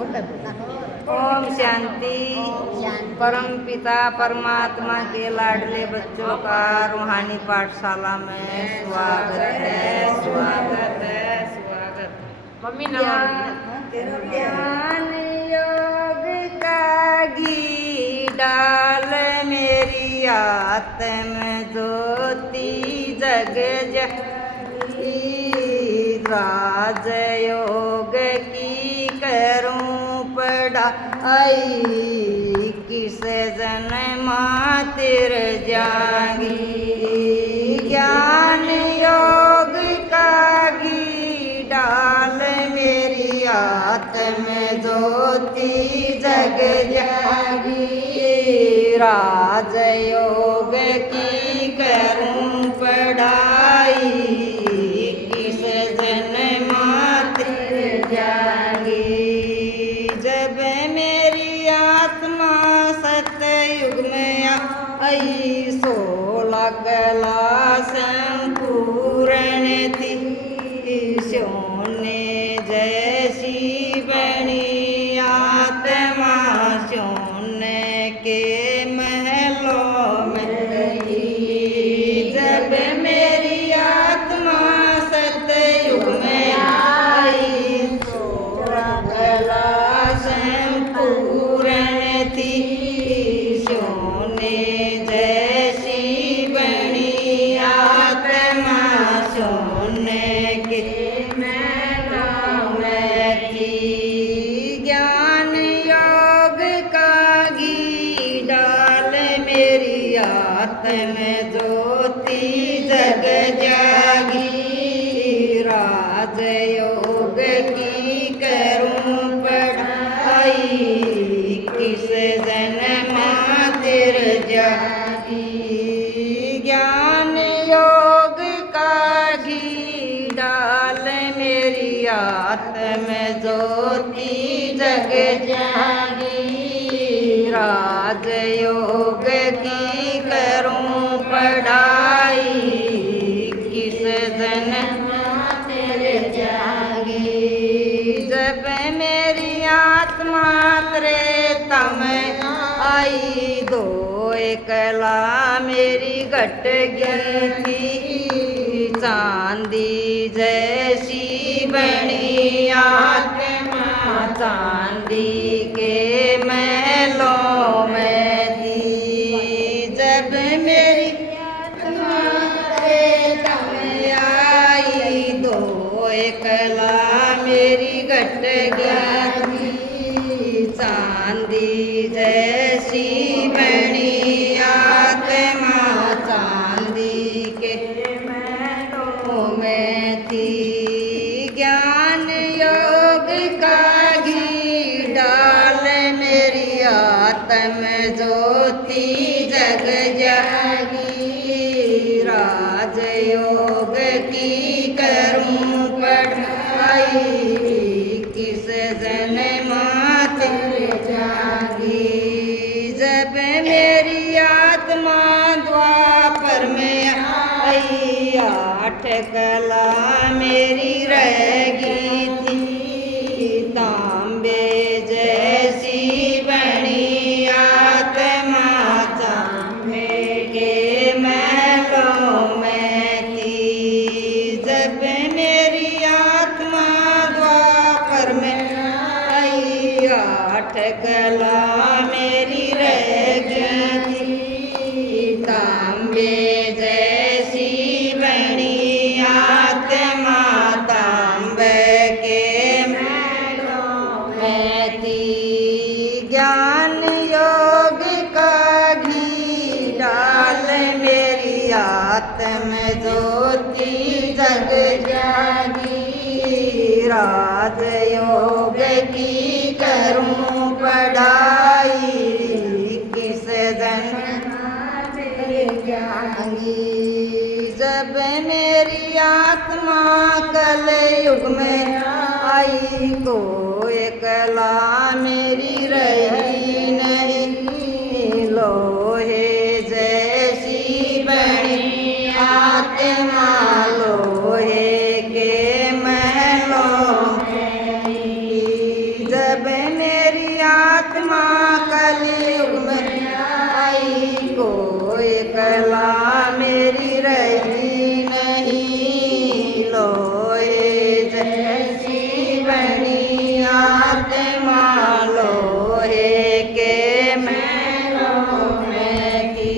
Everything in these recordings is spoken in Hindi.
ओम शांति। परम पिता परमात्मा के लाडले बच्चों का रूहानी पाठशाला में स्वागत है, स्वागत है, स्वागत। मम्मी ज्ञान योग का घी डाल मेरी आत्म ज्योति जग जाई। राज योग की करूं पढ़ाई, किस जन्मा तिर जागी। ज्ञान योग का घी डाल मेरी आत्म ज्योति जग जागी। राज योग की करूं पढ़ाई, किस जन्मा तिर जागी। जब मेरी आत्मा सतयुग में आई, 16 कला संपूर्ण थी। सोने जैसी बनी आत्मा, सोने के महलों में रही। जब मेरी आत्मा सतयुग में आई, 16 कला संपूर्ण थी। सोने जैसी बनी आत्मा, सोने के महलों में थी। ज्ञान योग का घी डाल मेरी आत्म ज्योति जग जागी। राज योग की करूं पढ़ाई, किस जन्मा तिर जागी। ज्ञान योग का घी डाल मेरी आत्म ज्योति जग जागी। राज योग की करूं पढ़ाई, किस जन्मा तिर जागी। जब मेरी आत्मा त्रेता में आई, 2 कला मेरी घट गई थी। चांदी जैसी बनी आत्मा, चांदी के महलों में थी। जब मेरी आत्मा त्रेता में आई, 2 कला मेरी घट गई थी। चांदी जैसी बनी आत्मा, चांदी के महलों में थी। ज्ञान योग का घी डाल मेरी आत्म ज्योति जग जागी। राज योग की करूं पढ़ाई, किस जन्मा तिर जागी। जब मेरी आत्मा द्वापर में आई, 8 कला मेरी रह गई थी। तांबे जैसी बनी आत्मा, तांबे के महलों में थी। जब मेरी आत्मा द्वापर में आई, 8 कला मेरी रह गई थी। तांबे जैसी बनी आत्मा, तांबे के महलों में थी। ज्ञान योग का घी डाल मेरी आत्म ज्योति जग जागी। राज योग की करूं पढ़ाई, किस जन्मा तिर जागी। जब मेरी आत्मा कल युग में आई, 2 कला मेरी रही नहीं। लोहे जैसी बनी आत्मा, लोहे के महलों में। जब आत्मा लोहे के महलों में की।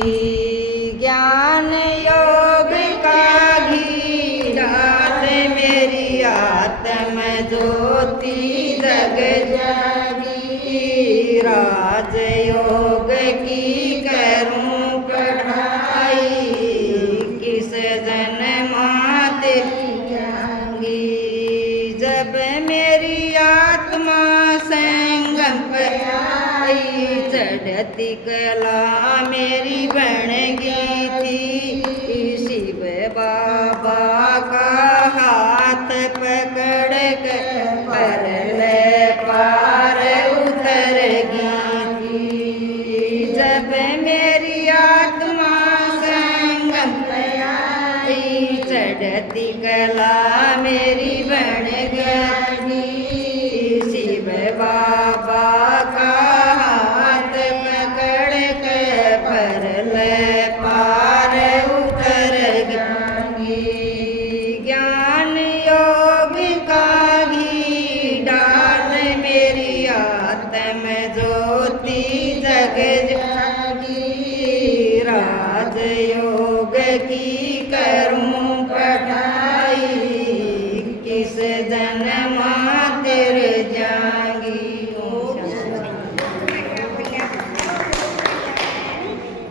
ज्ञान योग का घी डाल मेरी आत्म ज्योति जग जागी। राजयोग की करूं पढ़ाई किस जन्मात जाऊंगी। जब मेरी आत्मा संगम पर आई चढ़ती कला मेरी बन गई थी। शिव बाबा का हाथ पकड़ कर परले पार उतर गई। जब मेरी आत्मा संगम पर आई चढ़ती कला मेरी बन गई। शिव बाबा का हाथ पकड़ के परले पार उतर गई। ज्ञान योग का घी डाल मेरी आत्म ज्योति जग जागी। राजयोग की